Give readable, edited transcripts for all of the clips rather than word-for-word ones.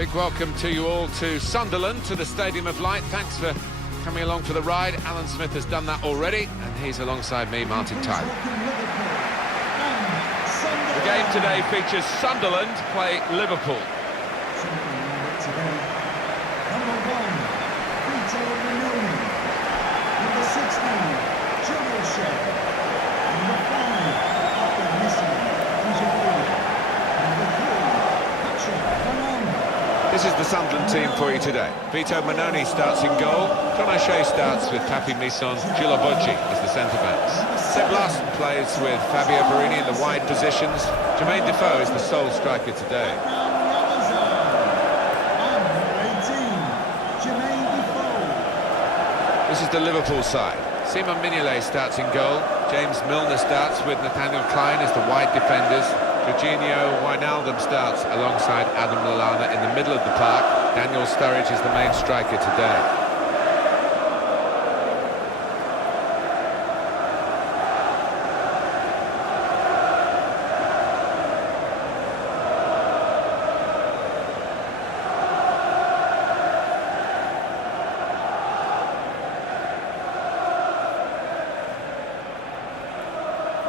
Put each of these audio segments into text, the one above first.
Big welcome to you all to Sunderland, to the Stadium of Light. Thanks for coming along for the ride. Alan Smith has done that already, and he's alongside me, Martin Tyler. The game today features Sunderland play Liverpool. This is the Sunderland team for you today. Vito Mannone starts in goal. Pronoche starts with Papi Misson. Giulaboggi is the centre-backs. Seb Larson plays with Fabio Borini in the wide positions. Jermaine Defoe is the sole striker today. This is the Liverpool side. Simon Mignolet starts in goal. James Milner starts with Nathaniel Klein as the wide defenders. Jorginho Wijnaldum starts alongside Adam Lallana in the middle of the park. Daniel Sturridge is the main striker today.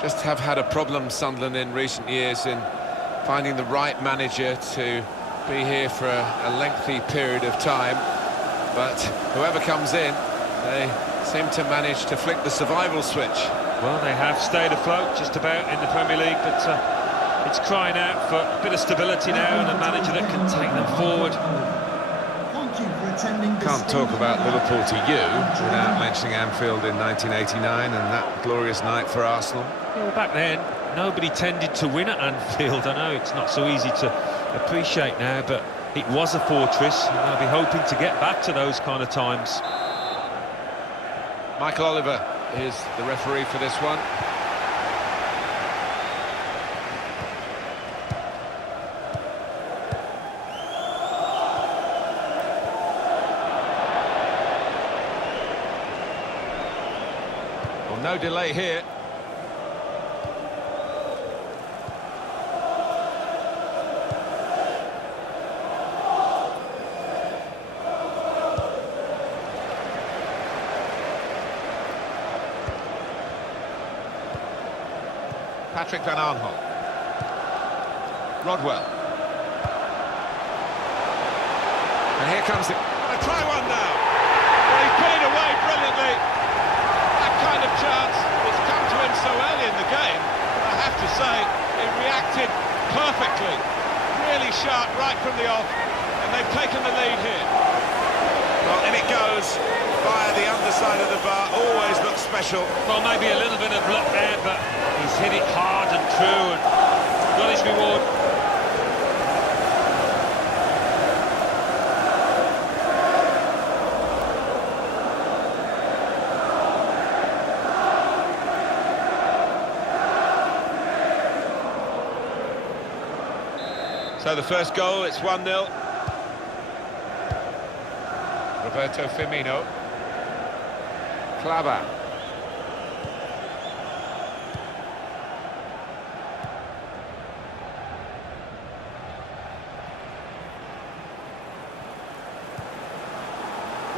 Just have had a problem, Sunderland, in recent years in finding the right manager to be here for a lengthy period of time. But whoever comes in, they seem to manage to flick the survival switch. Well, they have stayed afloat just about in the Premier League, but it's crying out for a bit of stability now and a manager that can take them forward. Can't talk about Liverpool to you without mentioning Anfield in 1989 and that glorious night for Arsenal. Yeah, well, back then, nobody tended to win at Anfield. I know it's not so easy to appreciate now, but it was a fortress, and I'll be hoping to get back to those kind of times. Michael Oliver is the referee for this one. Well, no delay here. Patrick Van Aanholt. Rodwell. And here comes the... A try one now. Well, he's put it away brilliantly. That kind of chance has come to him so early in the game. But I have to say, he reacted perfectly. Really sharp right from the off. And they've taken the lead here. Well, in it goes via the underside of the bar. Always looks special. Well, maybe a little bit of luck there, but he's hit it hard and true and got his reward. So the first goal, it's 1-0. Roberto Firmino. Clava.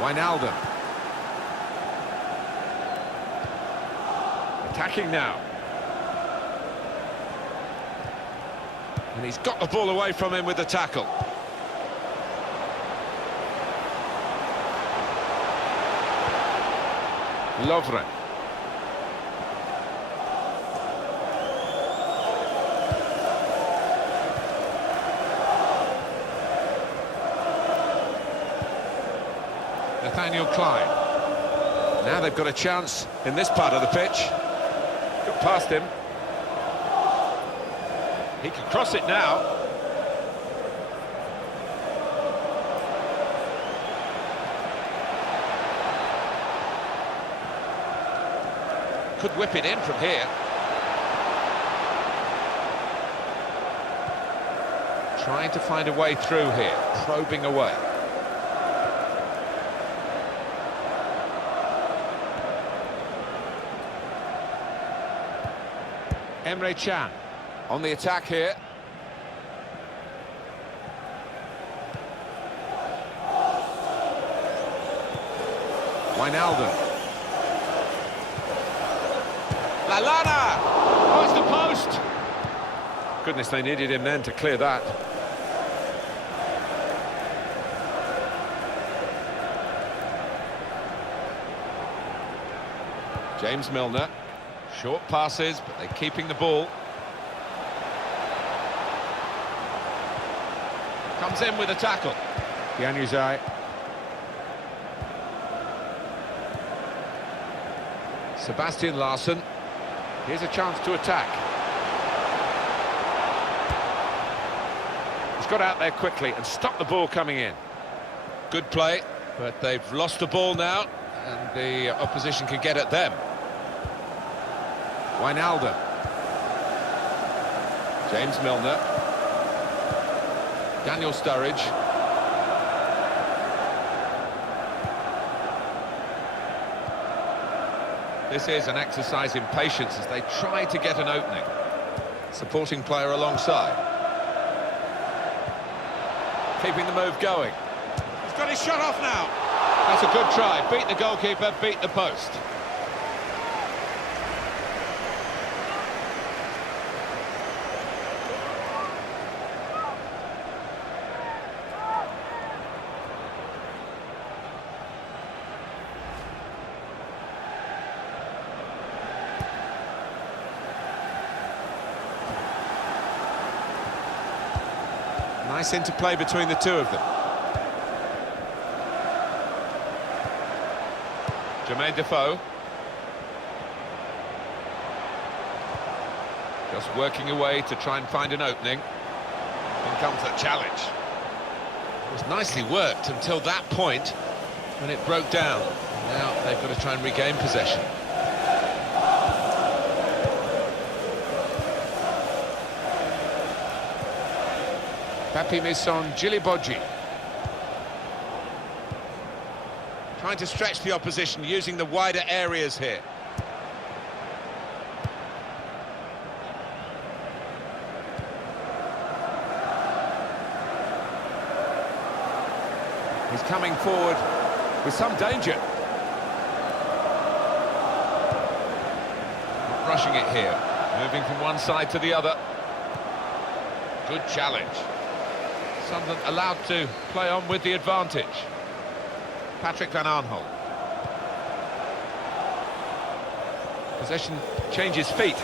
Wijnaldum. Attacking now. And he's got the ball away from him with the tackle. Lovren. Nathaniel Klein. Now they've got a chance in this part of the pitch. Got past him. He can cross it now. Could whip it in from here. Trying to find a way through here, probing away. Emre Can on the attack here. Wijnaldum. Lallana! Oh, it's the post! Goodness, they needed him then to clear that. James Milner. Short passes, but they're keeping the ball. Comes in with a tackle. Januzaj. Sebastian Larsson. Here's a chance to attack. He's got out there quickly and stopped the ball coming in. Good play, but they've lost the ball now, and the opposition can get at them. Wijnaldum. James Milner. Daniel Sturridge. This is an exercise in patience as they try to get an opening. Supporting player alongside. Keeping the move going. He's got his shot off now. That's a good try. Beat the goalkeeper, beat the post. Nice interplay between the two of them. Jermaine Defoe. Just working away to try and find an opening. In comes the challenge. It was nicely worked until that point when it broke down. Now they've got to try and regain possession. Papi Misson Djilibodji. Trying to stretch the opposition using the wider areas here. He's coming forward with some danger. Not rushing it here. Moving from one side to the other. Good challenge. Sunderland allowed to play on with the advantage. Patrick van Aanholt. Possession changes feet.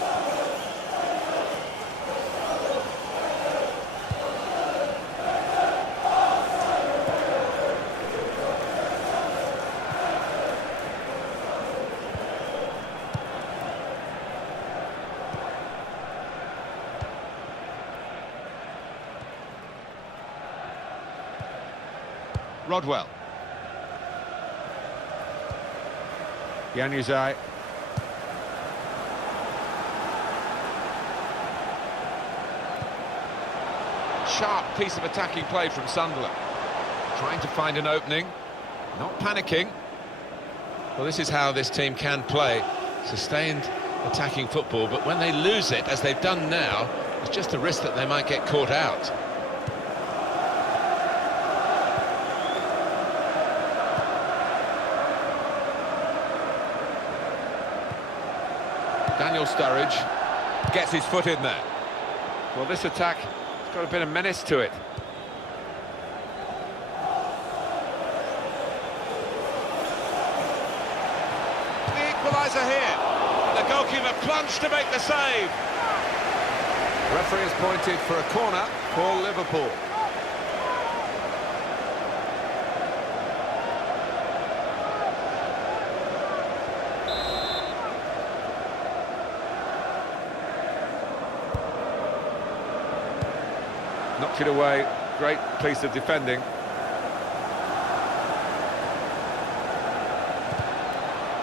Rodwell. Januzaj. Sharp piece of attacking play from Sunderland. Trying to find an opening, not panicking. Well, this is how this team can play. Sustained attacking football, but when they lose it, as they've done now, it's just a risk that they might get caught out. Daniel Sturridge gets his foot in there. Well, this attack has got a bit of menace to it. The equaliser here. The goalkeeper plunged to make the save. Referee has pointed for a corner for Liverpool. Knocked it away, great piece of defending.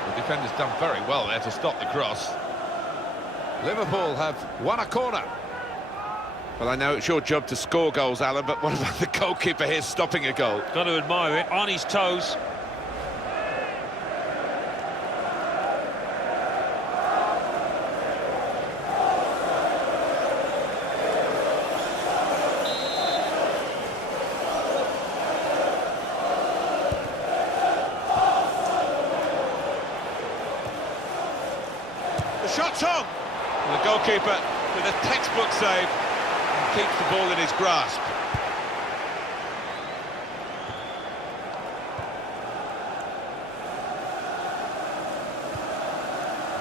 The defender's done very well there to stop the cross. Liverpool have won a corner. Well, I know it's your job to score goals, Alan, but what about the goalkeeper here stopping a goal? Got to admire it, on his toes. shot's on! And the goalkeeper with a textbook save and keeps the ball in his grasp.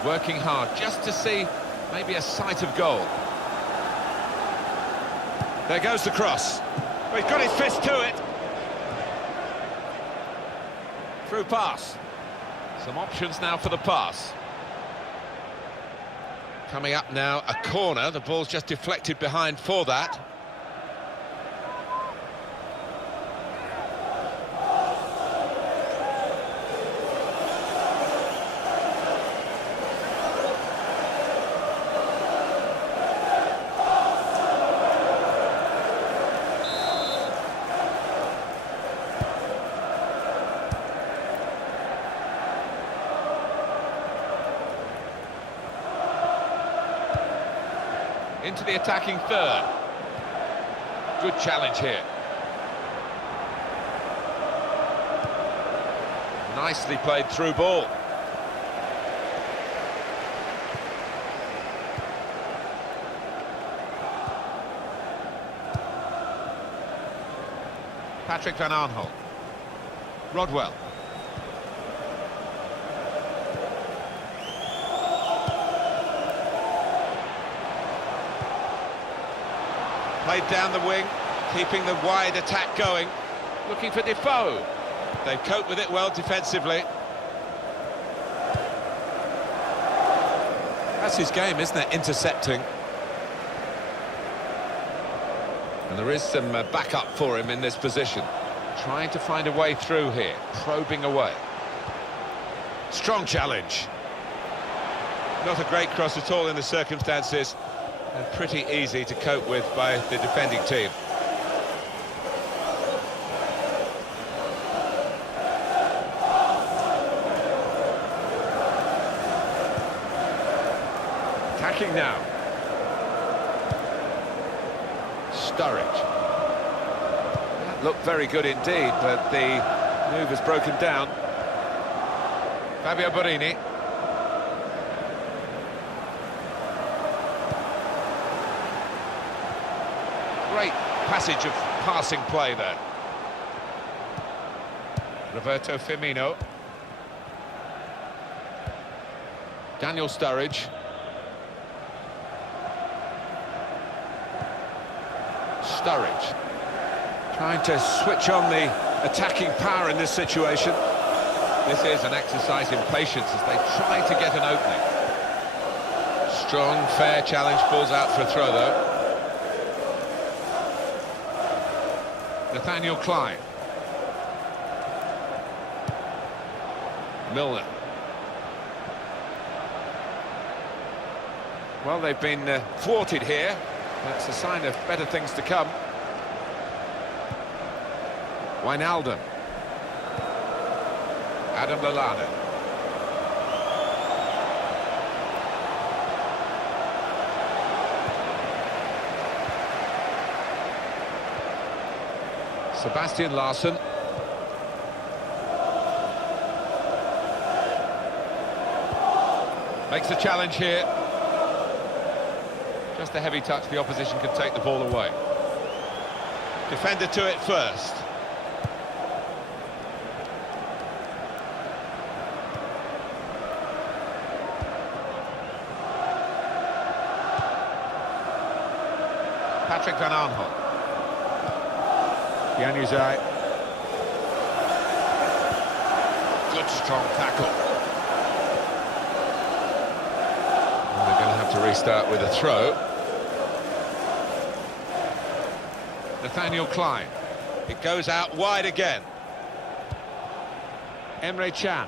Working hard just to see maybe a sight of goal. There goes the cross. Well, he's got his fist to it. Through pass. Some options now for the pass. Coming up now, a corner. The ball's just deflected behind for that. Into the attacking third. Good challenge here. Nicely played through ball. Patrick van Aanholt. Rodwell. Played down the wing, keeping the wide attack going. Looking for Defoe. They've coped with it well defensively. That's his game, isn't it? Intercepting. And there is some backup for him in this position. Trying to find a way through here, probing away. Strong challenge. Not a great cross at all in the circumstances. And pretty easy to cope with by the defending team. Attacking now. Sturridge. That looked very good indeed, but the move has broken down. Fabio Borini. Great passage of passing play there. Roberto Firmino. Daniel Sturridge. Sturridge. Trying to switch on the attacking power in this situation. This is an exercise in patience as they try to get an opening. Strong, fair challenge, falls out for a throw though. Nathaniel Klein. Milner. Well, they've been thwarted here. That's a sign of better things to come. Wijnaldum. Adam Lallana. Sebastian Larsson. Makes a challenge here. Just a heavy touch, the opposition can take the ball away. Defender to it first. Patrick van Aanholt. Januzaj. Good strong tackle. And they're going to have to restart with a throw. Nathaniel Klein. It goes out wide again. Emre Can.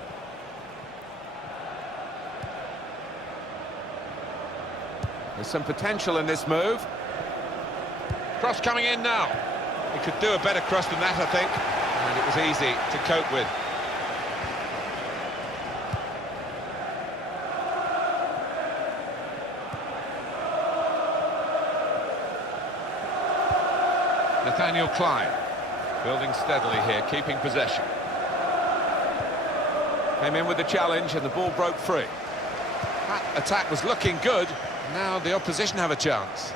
There's some potential in this move. Cross coming in now. He could do a better cross than that, I think. And it was easy to cope with. Nathaniel Klein, building steadily here, keeping possession. Came in with the challenge and the ball broke free. That attack was looking good. Now the opposition have a chance.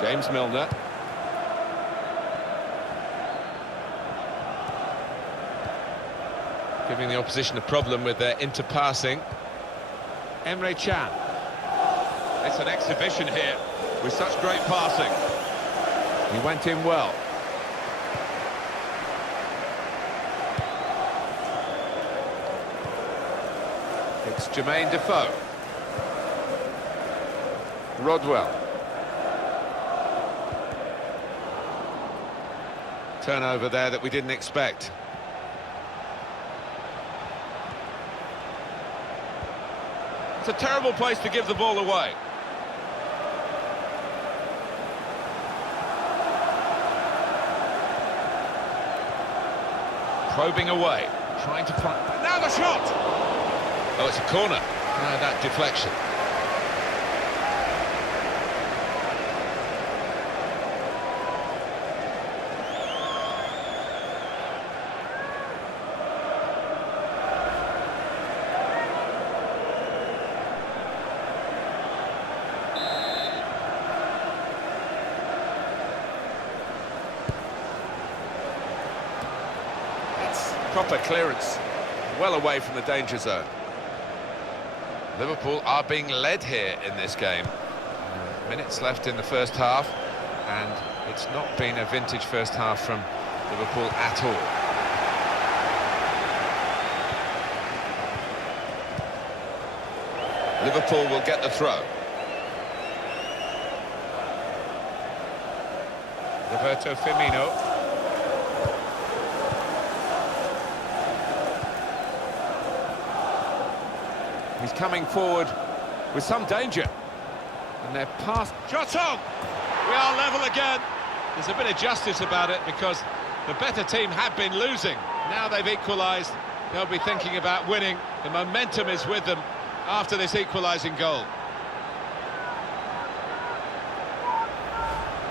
James Milner. Giving the opposition a problem with their interpassing. Emre Can. It's an exhibition here with such great passing. He went in well. It's Jermaine Defoe. Rodwell. Turnover there that we didn't expect. It's a terrible place to give the ball away. Probing away, trying to find... Now the shot! Oh, it's a corner. Now that deflection. Proper clearance, well away from the danger zone. Liverpool are being led here in this game. Minutes left in the first half, and it's not been a vintage first half from Liverpool at all. Liverpool will get the throw. Roberto Firmino. He's coming forward with some danger. And they're past... Shot on! We are level again. There's a bit of justice about it because the better team have been losing. Now they've equalised. They'll be thinking about winning. The momentum is with them after this equalising goal.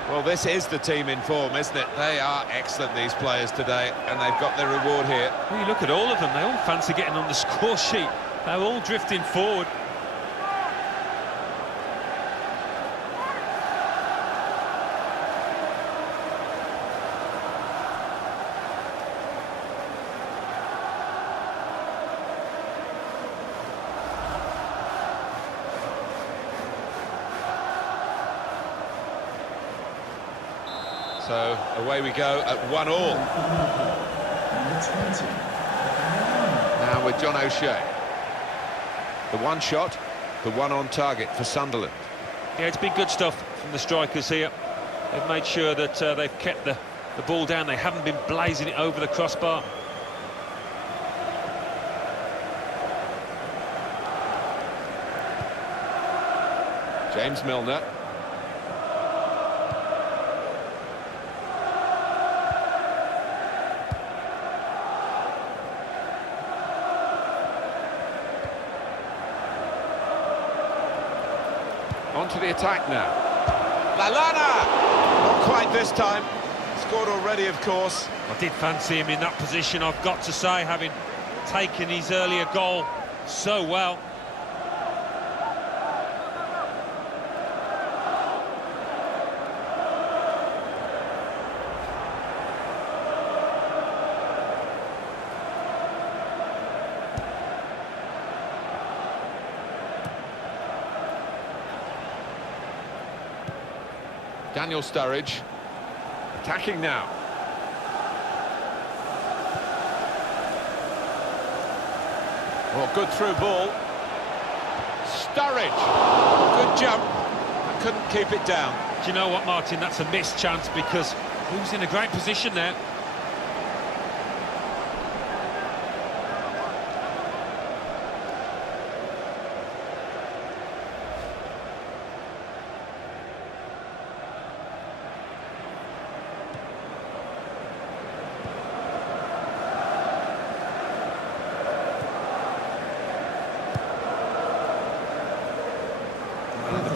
Well, this is the team in form, isn't it? They are excellent, these players today, and they've got their reward here. Well, you look at all of them, they all fancy getting on the score sheet. They're all drifting forward. So away we go at 1-1. Now with John O'Shea. The one shot, the one on target for Sunderland. Yeah, it's been good stuff from the strikers here. They've made sure that they've kept the ball down. They haven't been blazing it over the crossbar. James Milner. On to the attack now. Lallana! Not quite this time. Scored already, of course. I did fancy him in that position, I've got to say, having taken his earlier goal so well. Daniel Sturridge, attacking now. Well, good through ball. Sturridge, good jump, and couldn't keep it down. Do you know what, Martin, that's a missed chance because he was in a great position there.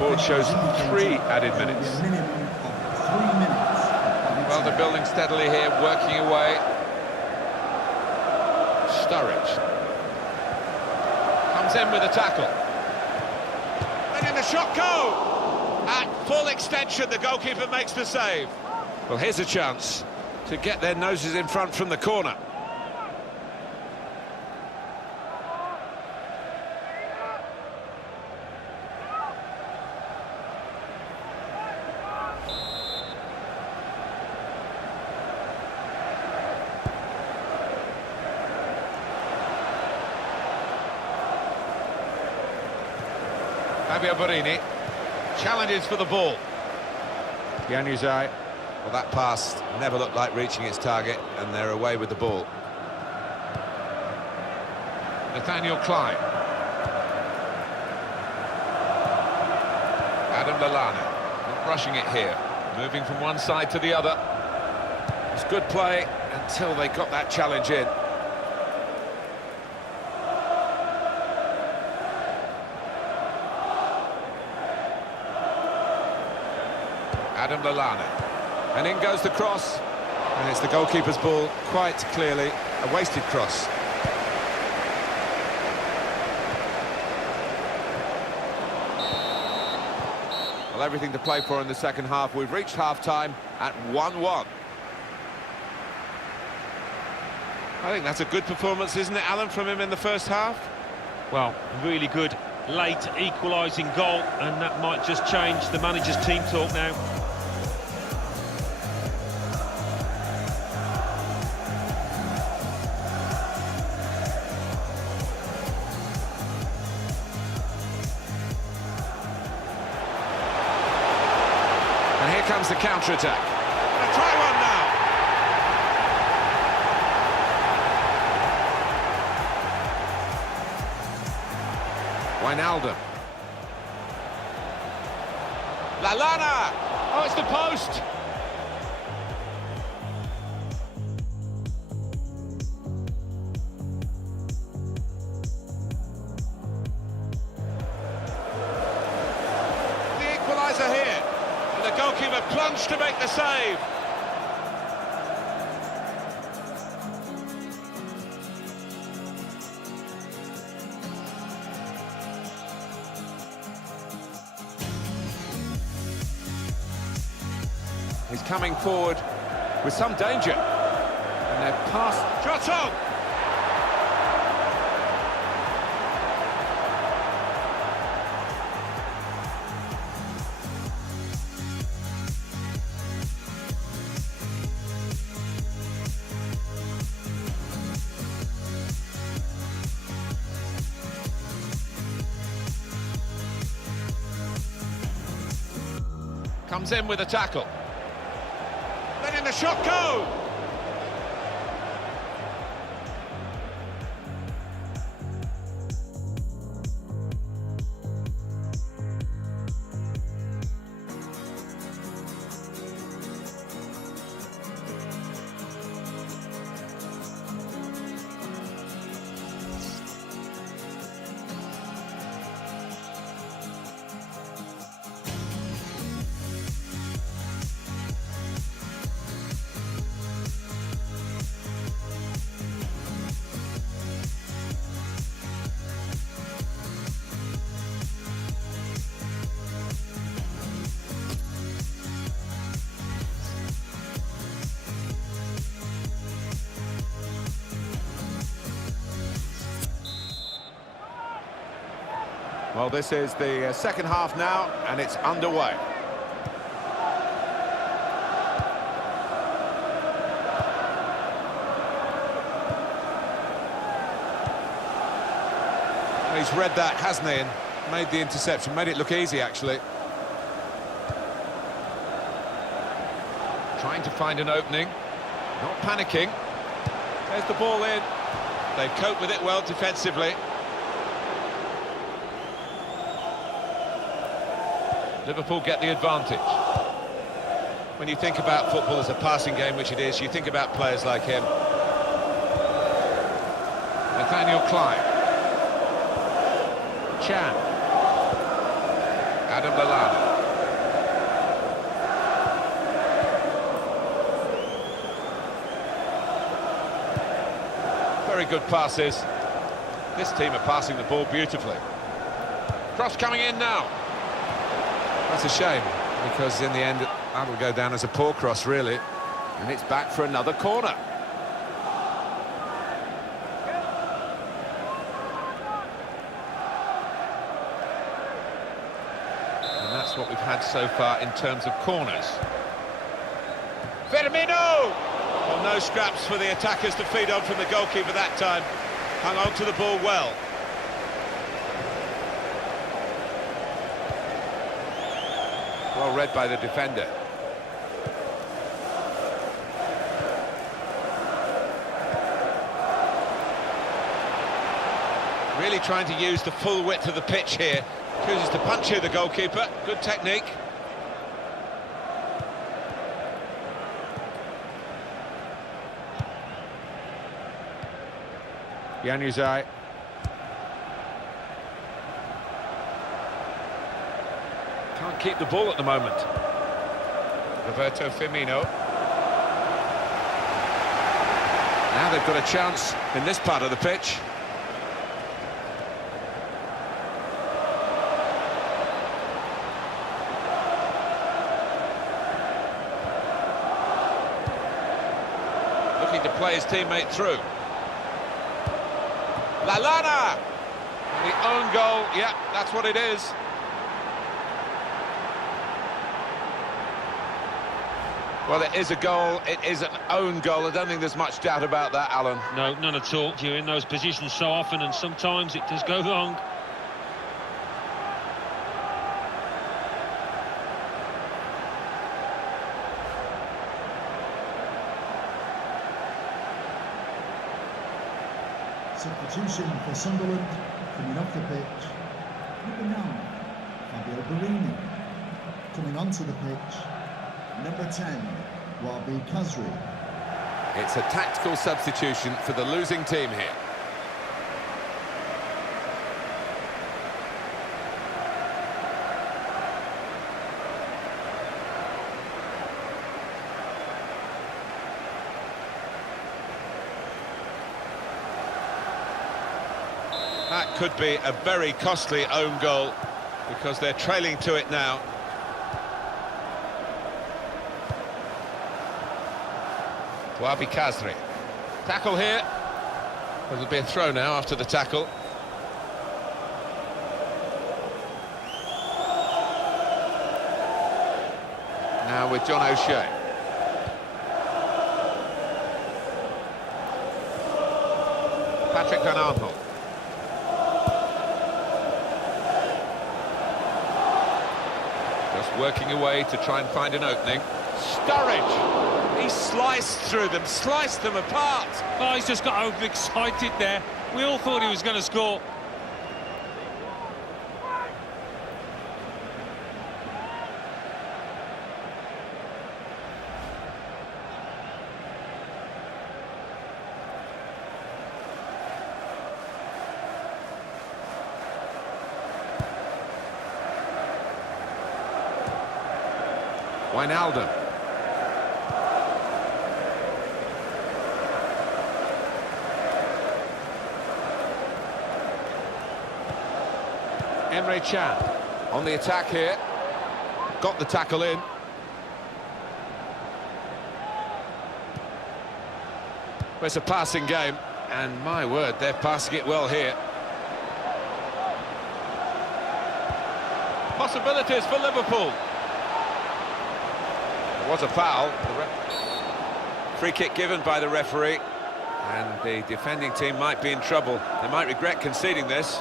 scoreboard shows 3 added minutes. Well, they're building steadily here, working away. Sturridge comes in with a tackle. Letting the shot go! At full extension, the goalkeeper makes the save. Well, here's a chance to get their noses in front from the corner. Fabio Borini challenges for the ball. Januzaj. Well, that pass never looked like reaching its target, and they're away with the ball. Nathaniel Klein. Adam Lallana, not rushing it here, moving from one side to the other. It's good play until they got that challenge in. Adam Lallana, and in goes the cross, and it's the goalkeeper's ball, quite clearly a wasted cross. Well, everything to play for in the second half. We've reached half-time at 1-1. I think that's a good performance, isn't it, Alan, from him in the first half? Well, really good late equalising goal, and that might just change the manager's team talk now. And here comes the counter-attack. Try one now. Wijnaldum. Lallana! Oh, it's the post! The equaliser here. And the goalkeeper plunged to make the save. He's coming forward with some danger. And they're past. Shot on! Comes in with a tackle. Letting the shot go! Well, this is the second half now, and it's underway. He's read that, hasn't he, and made the interception, made it look easy, actually. Trying to find an opening, not panicking. There's the ball in. They've coped with it well defensively. Liverpool get the advantage. When you think about football as a passing game, which it is, you think about players like him. Nathaniel Klein. Chan. Adam Lallana. Very good passes. This team are passing the ball beautifully. Cross coming in now. That's a shame, because in the end, that'll go down as a poor cross, really. And it's back for another corner. And that's what we've had so far in terms of corners. Firmino! Well, no scraps for the attackers to feed on from the goalkeeper that time. Hung on to the ball well. Well read by the defender. Really trying to use the full width of the pitch here. Chooses to punch here, the goalkeeper. Good technique. Januzaj. Can't keep the ball at the moment. Roberto Firmino. Now they've got a chance in this part of the pitch. Looking to play his teammate through. Lallana! The own goal, yeah, that's what it is. Well, it is a goal, it is an own goal. I don't think there's much doubt about that, Alan. No, none at all. You're in those positions so often, and sometimes it does go wrong. Substitution for Sunderland, coming off the pitch, number 9, Fabio Borini. Coming onto the pitch, number 10, Wabi Kazri. It's a tactical substitution for the losing team here. That could be a very costly own goal, because they're trailing to it now. Wabi Kazri. Tackle here. There'll be a throw now after the tackle. Now with John O'Shea. Patrick Van Aanholt. Just working away to try and find an opening. Sturridge! He sliced through them, sliced them apart. Oh, he's just got overexcited there. We all thought he was going to score. Wijnaldum. Emre Can on the attack here. Got the tackle in. Well, it's a passing game, and my word, they're passing it well here. Possibilities for Liverpool. There was a foul. Free kick given by the referee, and the defending team might be in trouble. They might regret conceding this.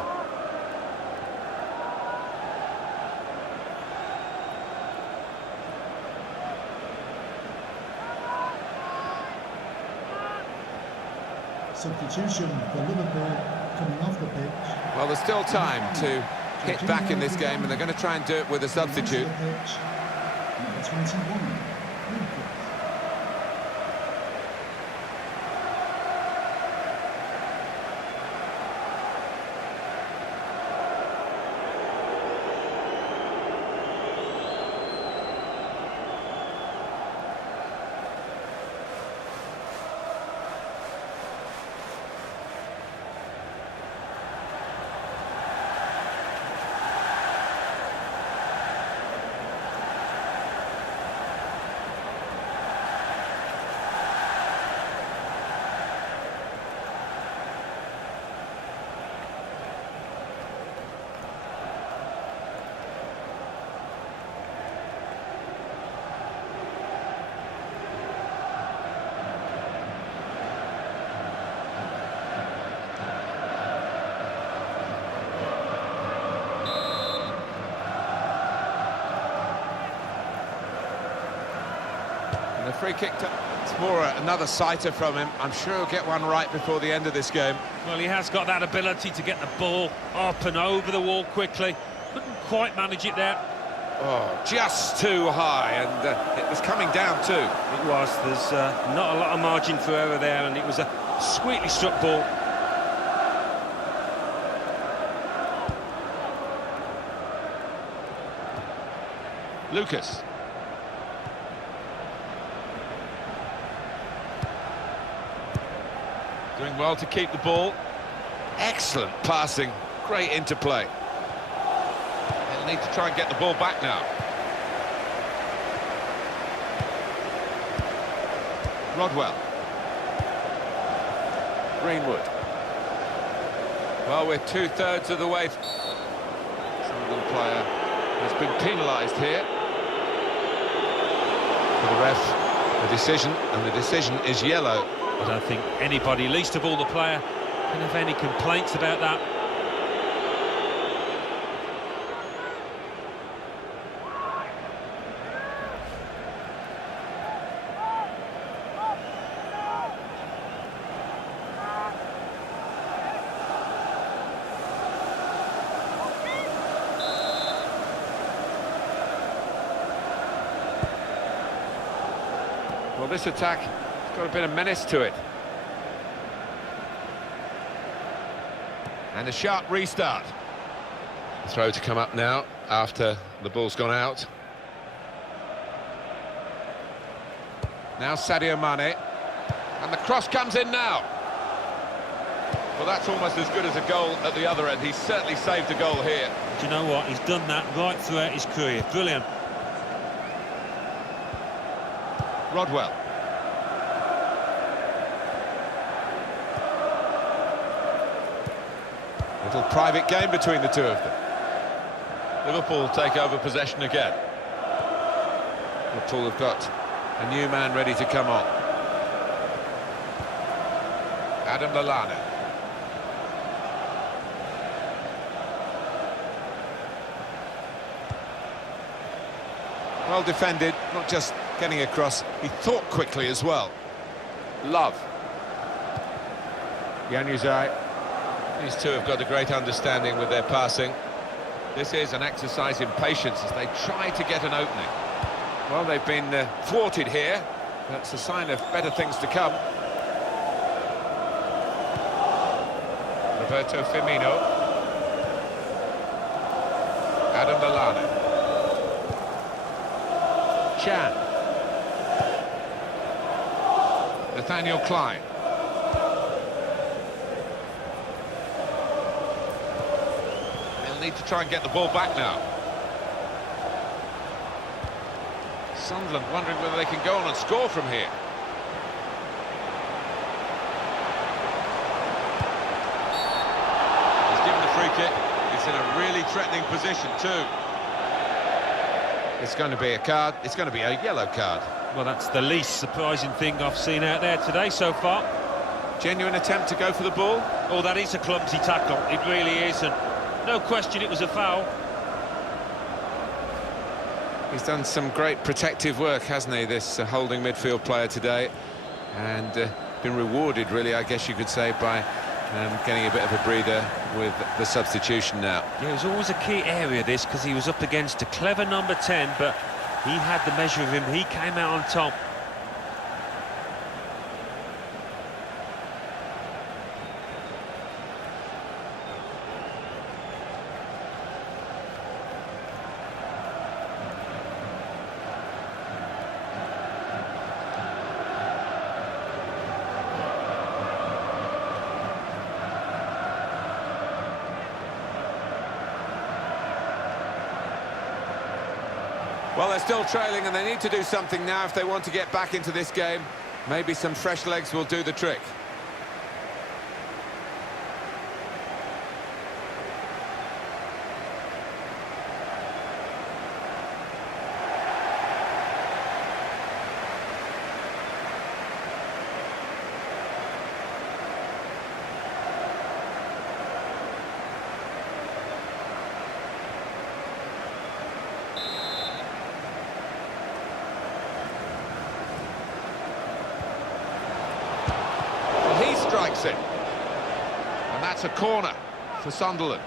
Substitution for Liverpool coming off the pitch. Well, there's still time to hit back in this game, and they're going to try and do it with a substitute. Number 21. And a free kick it's more another sighter from him. I'm sure he'll get one right before the end of this game. Well, he has got that ability to get the ball up and over the wall quickly. Couldn't quite manage it there. Oh, just too high, and it was coming down too. It was. There's not a lot of margin for error there, and it was a sweetly struck ball. Lucas. Doing well to keep the ball. Excellent passing, great interplay. They'll need to try and get the ball back now. Rodwell. Greenwood. Well, we're two-thirds of the way. Sunderland player has been penalised here. For the ref, the decision, and the decision is yellow. I don't think anybody, least of all the player, can have any complaints about that. Well, this attack has got a bit of menace to it. And a sharp restart. Throw to come up now after the ball's gone out. Now Sadio Mane. And the cross comes in now. Well, that's almost as good as a goal at the other end. He's certainly saved a goal here. Do you know what? He's done that right throughout his career. Brilliant. Rodwell. Little private game between the two of them. Liverpool take over possession again. Liverpool have got a new man ready to come on. Adam Lallana. Well defended, not just getting across, he thought quickly as well. Love. Januzaj. These two have got a great understanding with their passing. This is an exercise in patience as they try to get an opening. Well, they've been thwarted here. That's a sign of better things to come. Roberto Firmino. Adam Lallana. Chan. Nathaniel Klein. They'll need to try and get the ball back now. Sunderland wondering whether they can go on and score from here. He's given the free kick. He's in a really threatening position too. It's going to be a card. It's going to be a yellow card. Well, that's the least surprising thing I've seen out there today so far. Genuine attempt to go for the ball. Oh, that is a clumsy tackle. It really is, and no question it was a foul. He's done some great protective work, hasn't he, this holding midfield player today, and been rewarded, really, I guess you could say, by getting a bit of a breather with the substitution now. Yeah, it was always a key area, this, because he was up against a clever number 10, but he had the measure of him. He came out on top. Well, they're still trailing and they need to do something now if they want to get back into this game. Maybe some fresh legs will do the trick. likes it. And that's a corner for Sunderland.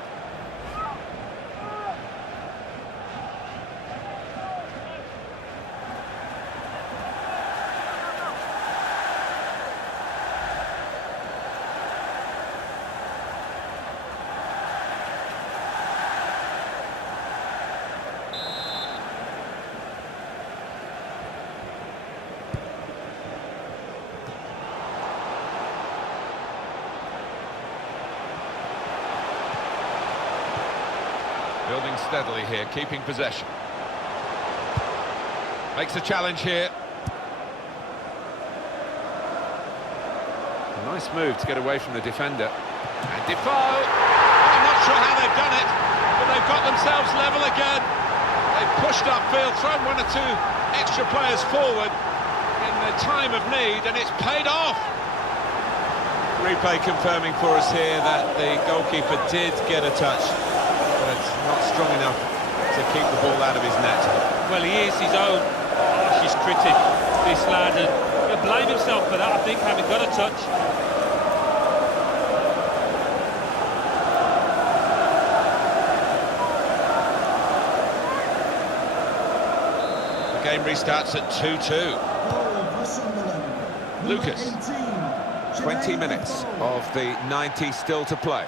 Building steadily here, keeping possession. Makes a challenge here. A nice move to get away from the defender. And Defoe! I'm not sure how they've done it, but they've got themselves level again. They've pushed upfield, thrown one or two extra players forward in the time of need, and it's paid off. Replay confirming for us here that the goalkeeper did get a touch, but not strong enough to keep the ball out of his net. Well, he is his own harshest critic, this lad, and he'll blame himself for that, I think, having got a touch. The game restarts at 2-2. Lucas. 20 minutes of the 90 still to play.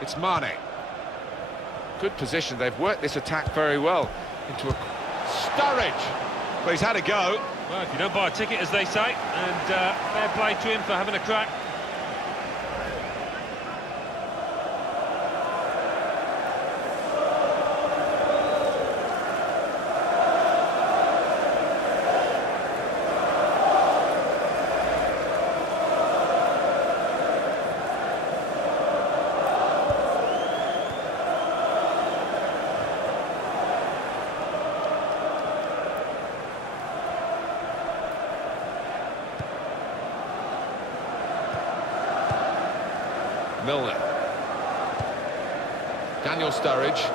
It's Mane. Good position. They've worked this attack very well into a Sturridge. Well, he's had a go. Well, if you don't buy a ticket, as they say, and fair play to him for having a crack. Milner. Daniel Sturridge.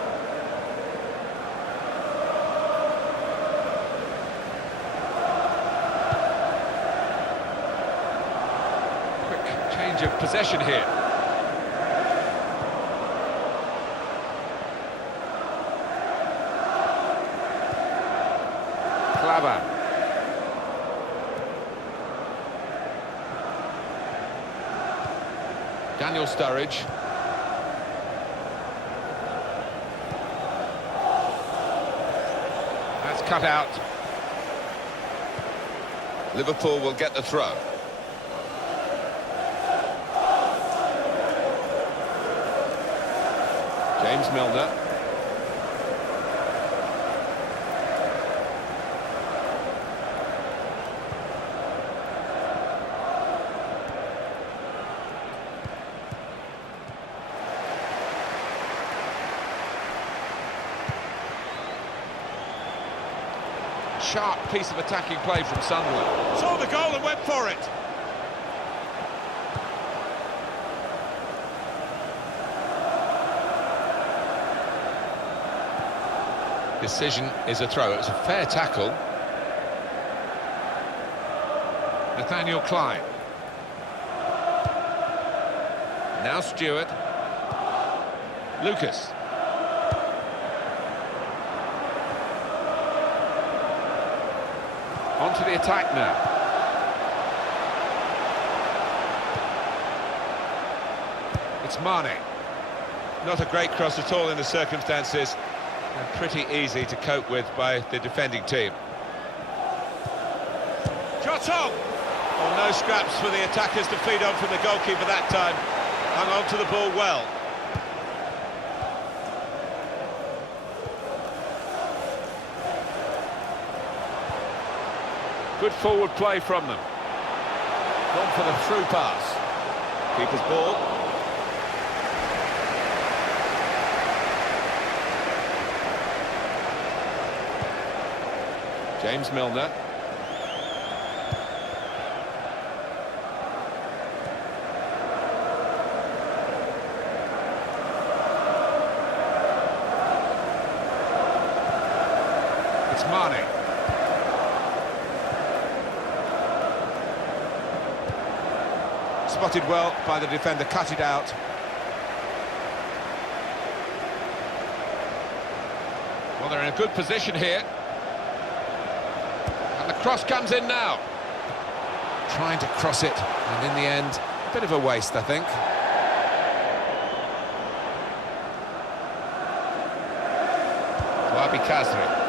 Quick change of possession here. Claver. Daniel Sturridge. That's cut out. Liverpool will get the throw. James Milner. Sharp piece of attacking play from Sunderland. Saw the goal and went for it. Decision is a throw. It was a fair tackle. Nathaniel Klein. Now Stewart. Lucas. On to the attack now. It's Mane. Not a great cross at all in the circumstances, and pretty easy to cope with by the defending team. Shot on! Oh, no scraps for the attackers to feed on from the goalkeeper that time. Hung on to the ball well. Good forward play from them. Gone for the through pass. Keeper's ball. James Milner. It's Mane. spotted well by the defender, cut it out. Well, they're in a good position here. And the cross comes in now. Trying to cross it, and in the end, a bit of a waste, I think. Wabi Kazri.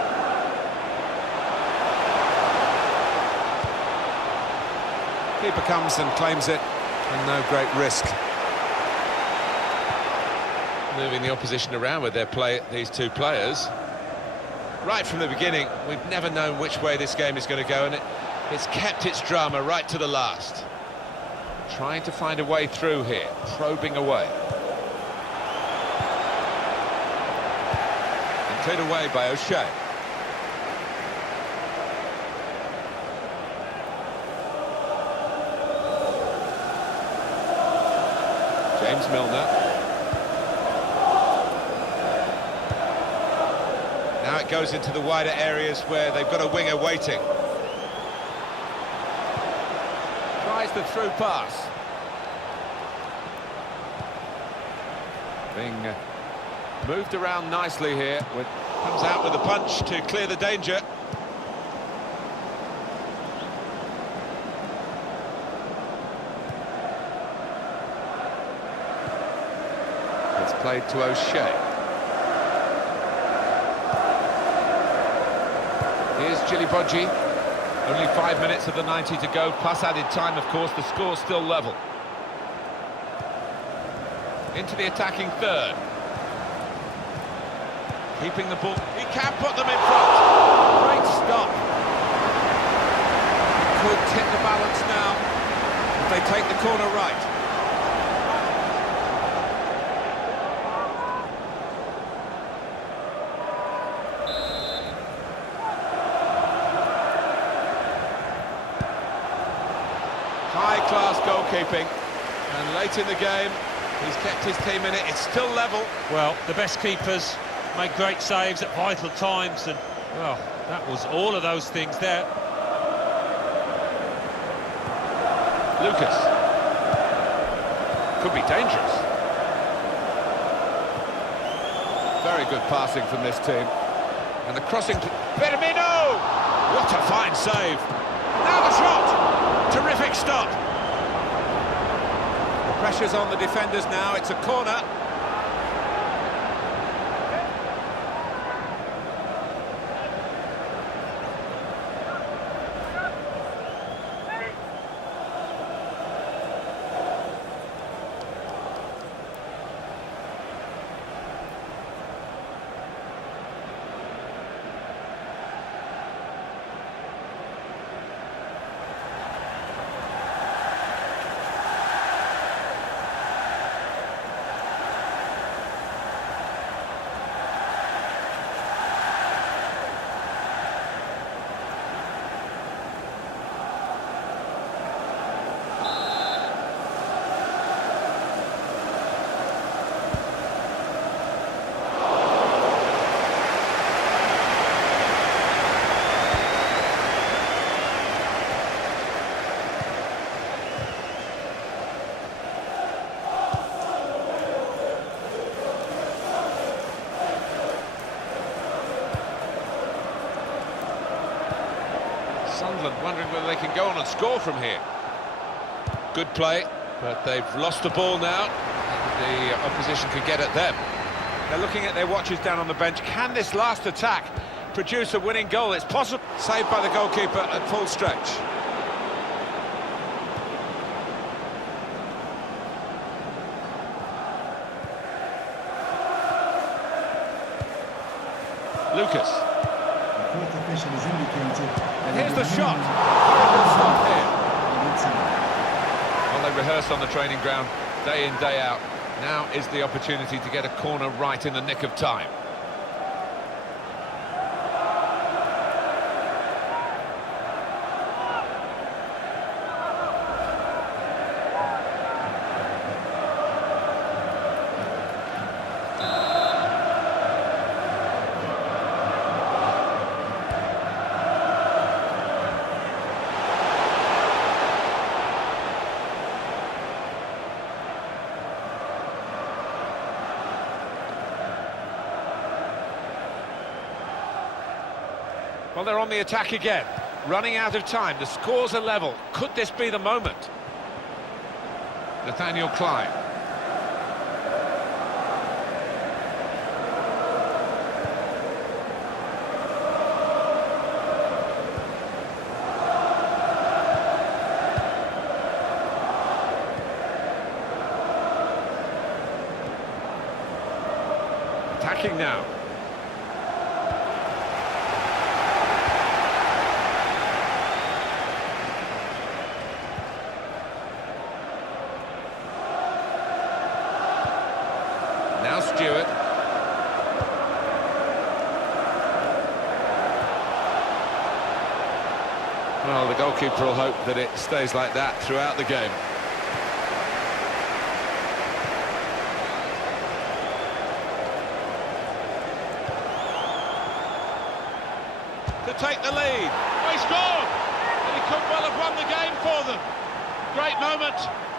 Keeper comes and claims it, and no great risk. Moving the opposition around with these two players. Right from the beginning, we've never known which way this game is going to go, and it's kept its drama right to the last. Trying to find a way through here, probing away. And cleared away by O'Shea. James Milner. Now it goes into the wider areas where they've got a winger waiting. Tries the through pass. Being moved around nicely here. Comes out with a punch to clear the danger. It's played to O'Shea. Here's Gilly-Bodji. Only 5 minutes of the 90 to go, plus added time, of course. The score's still level. Into the attacking third. Keeping the ball. He can put them in front. Great stop. Could tip the balance now if they take the corner right. High-class goalkeeping, and late in the game, he's kept his team in it. It's still level. Well, the best keepers make great saves at vital times, and, well, that was all of those things there. Lucas. Could be dangerous. Very good passing from this team. And the crossing to Firmino! What a fine save. Now the shot! Terrific stop. The pressure's on the defenders now. It's a corner. Sunderland wondering whether they can go on and score from here. Good play, but they've lost the ball now, and the opposition could get at them. They're looking at their watches down on the bench. Can this last attack produce a winning goal? It's possible. Saved by the goalkeeper at full stretch. Lucas. The fourth official has indicated. And here's the shot. Good stop here. Well, they rehearse on the training ground day in, day out. Now is the opportunity to get a corner right in the nick of time. Well, they're on the attack again, running out of time. The scores are level. Could this be the moment? Nathaniel Clyde. Attacking now. Now Stewart. Well, the goalkeeper will hope that it stays like that throughout the game. To take the lead. Oh, he scored! And he could well have won the game for them. Great moment.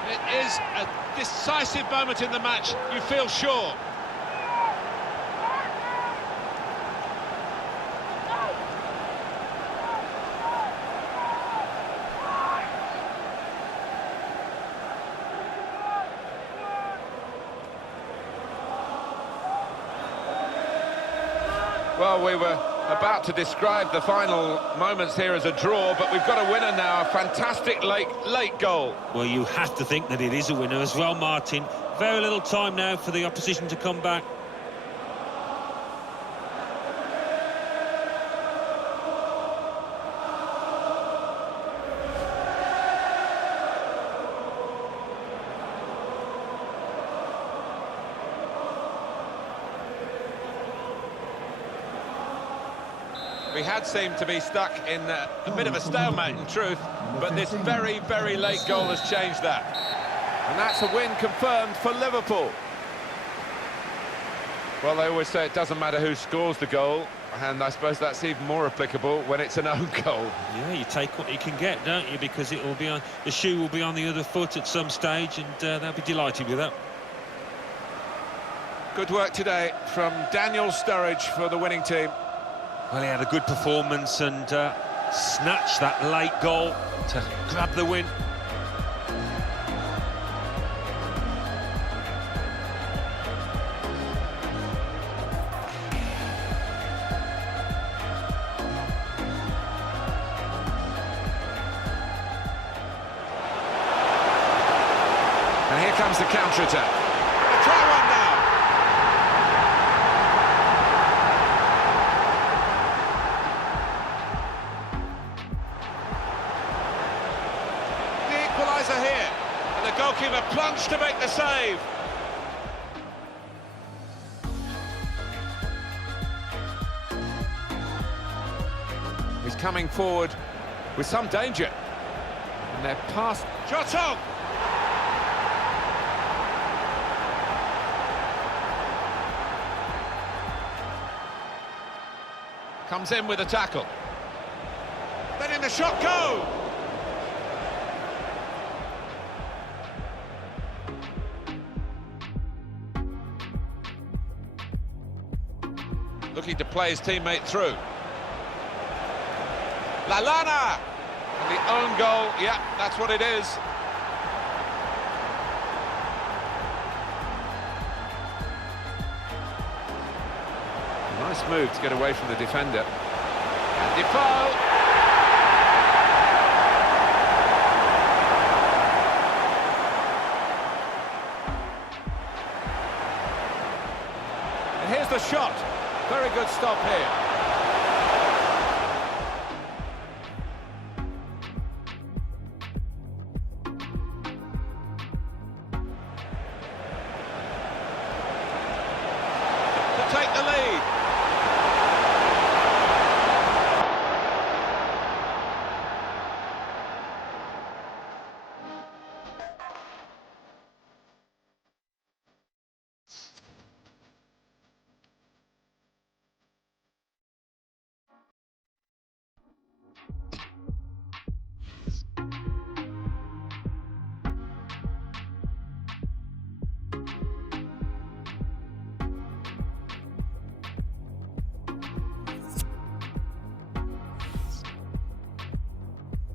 It is a decisive moment in the match, you feel sure. Well, we were about to describe the final moments here as a draw, but we've got a winner now, a fantastic late goal. Well, you have to think that it is a winner as well, Martin. Very little time now for the opposition to come back. We had seemed to be stuck in a bit of a stalemate in truth, but this very, very late goal has changed that. And that's a win confirmed for Liverpool. Well, they always say it doesn't matter who scores the goal, and I suppose that's even more applicable when it's an own goal. Yeah, you take what you can get, don't you? Because it will be on, the shoe will be on the other foot at some stage, and they'll be delighted with that. Good work today from Daniel Sturridge for the winning team. Well, he had a good performance and snatched that late goal to grab the win. And here comes the counter-attack. Try one now. Here, and the goalkeeper plunged to make the save. He's coming forward with some danger, and they're past. Shot on! Comes in with a tackle. Then in the shot go! Looking to play his teammate through. Lallana! And the own goal, yeah, that's what it is. A nice move to get away from the defender. And Defoe! And here's the shot. Very good stop here.